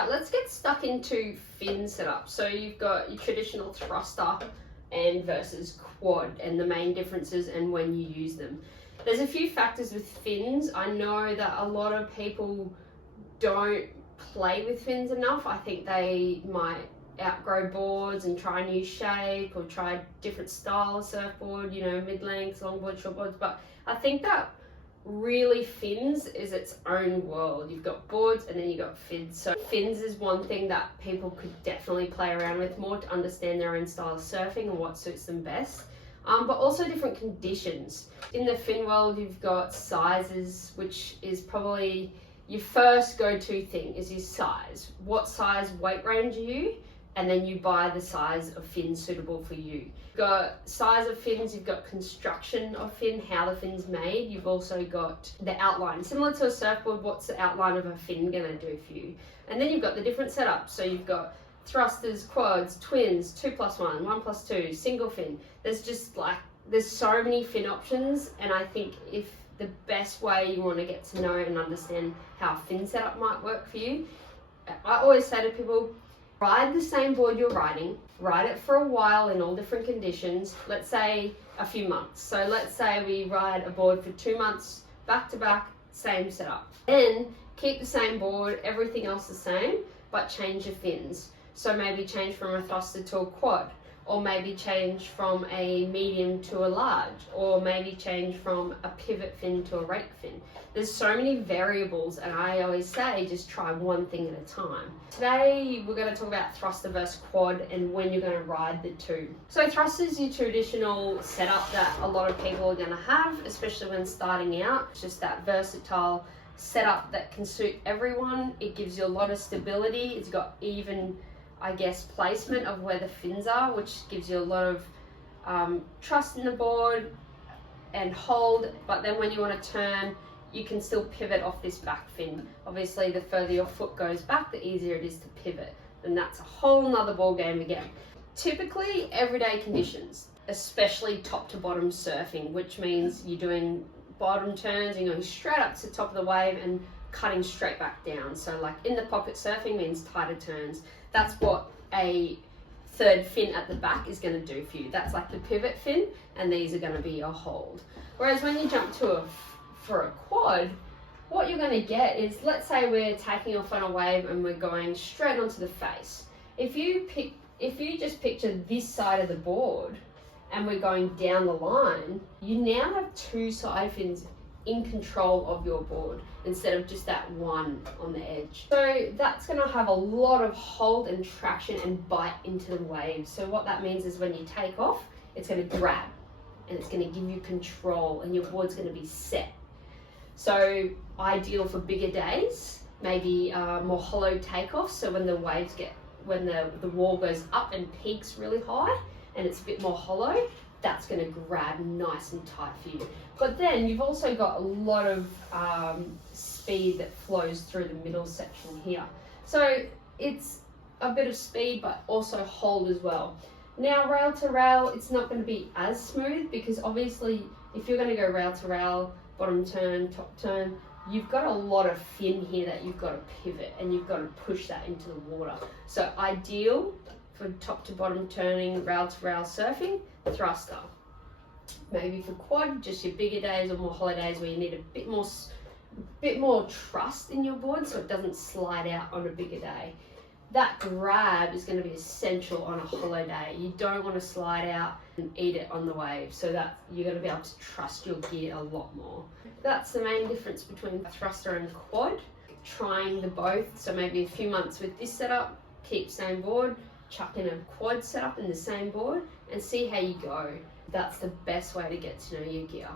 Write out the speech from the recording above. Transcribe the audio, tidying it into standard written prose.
Let's get stuck into fin setup. So you've got your traditional thruster and versus quad and the main differences and when you use them. There's a few factors with fins. I know that a lot of people don't play with fins enough. I think they might outgrow boards and try a new shape or try different style of surfboard, you know, mid-length, longboard, shortboards. But I think that really fins is its own world. You've got boards and then you've got fins. So fins is one thing that people could definitely play around with more to understand their own style of surfing and what suits them best. But also different conditions. In the fin world, you've got sizes, which is probably your first go-to thing is your size. What size weight range are you? And then you buy the size of fin suitable for you. You've got size of fins, you've got construction of fin, how the fin's made. You've also got the outline. Similar to a surfboard, what's the outline of a fin gonna do for you? And then you've got the different setups. So you've got thrusters, quads, twins, 2+1, 1+2, single fin. There's so many fin options, and I think if the best way you want to get to know and understand how a fin setup might work for you, I always say to people, ride the same board you're riding, ride it for a while in all different conditions, let's say a few months. So let's say we ride a board for 2 months, back to back, same setup. Then keep the same board, everything else the same, but change your fins. So maybe change from a thruster to a quad, or maybe change from a medium to a large, or maybe change from a pivot fin to a rake fin. There's so many variables, and I always say just try one thing at a time. Today we're going to talk about thruster versus quad and when you're going to ride the two. So thruster is your traditional setup that a lot of people are going to have, especially when starting out. It's just that versatile setup that can suit everyone. It gives you a lot of stability. It's got even, I guess, placement of where the fins are, which gives you a lot of trust in the board and hold. But then when you want to turn, you can still pivot off this back fin. Obviously, the further your foot goes back, the easier it is to pivot. And that's a whole nother ball game again. Typically, everyday conditions, especially top to bottom surfing, which means you're doing bottom turns and going straight up to the top of the wave and cutting straight back down. So like in the pocket surfing means tighter turns. That's what a third fin at the back is going to do for you. That's like the pivot fin, and these are going to be your hold. Whereas when you jump to for a quad, what you're going to get is, let's say we're taking off on a wave and we're going straight onto the face. If you just picture this side of the board and we're going down the line, you now have two side fins in control of your board instead of just that one on the edge. So that's going to have a lot of hold and traction and bite into the waves. So what that means is when you take off, it's going to grab and it's going to give you control and your board's going to be set. So ideal for bigger days, maybe more hollow takeoffs. So when the waves when the wall goes up and peaks really high and it's a bit more hollow, that's going to grab nice and tight for you. But then you've also got a lot of speed that flows through the middle section here. So it's a bit of speed, but also hold as well. Now rail to rail, it's not going to be as smooth because obviously if you're going to go rail to rail, bottom turn, top turn, you've got a lot of fin here that you've got to pivot and you've got to push that into the water. So ideal for top to bottom turning, rail to rail surfing, thruster. Maybe for quad, just your bigger days or more holidays where you need a bit more trust in your board so it doesn't slide out on a bigger day. That grab is going to be essential on a hollow day. You don't want to slide out and eat it on the wave, so that you're going to be able to trust your gear a lot more. That's the main difference between thruster and quad. Trying the both, so maybe a few months with this setup, keep same board, chuck in a quad setup in the same board and see how you go. That's the best way to get to know your gear.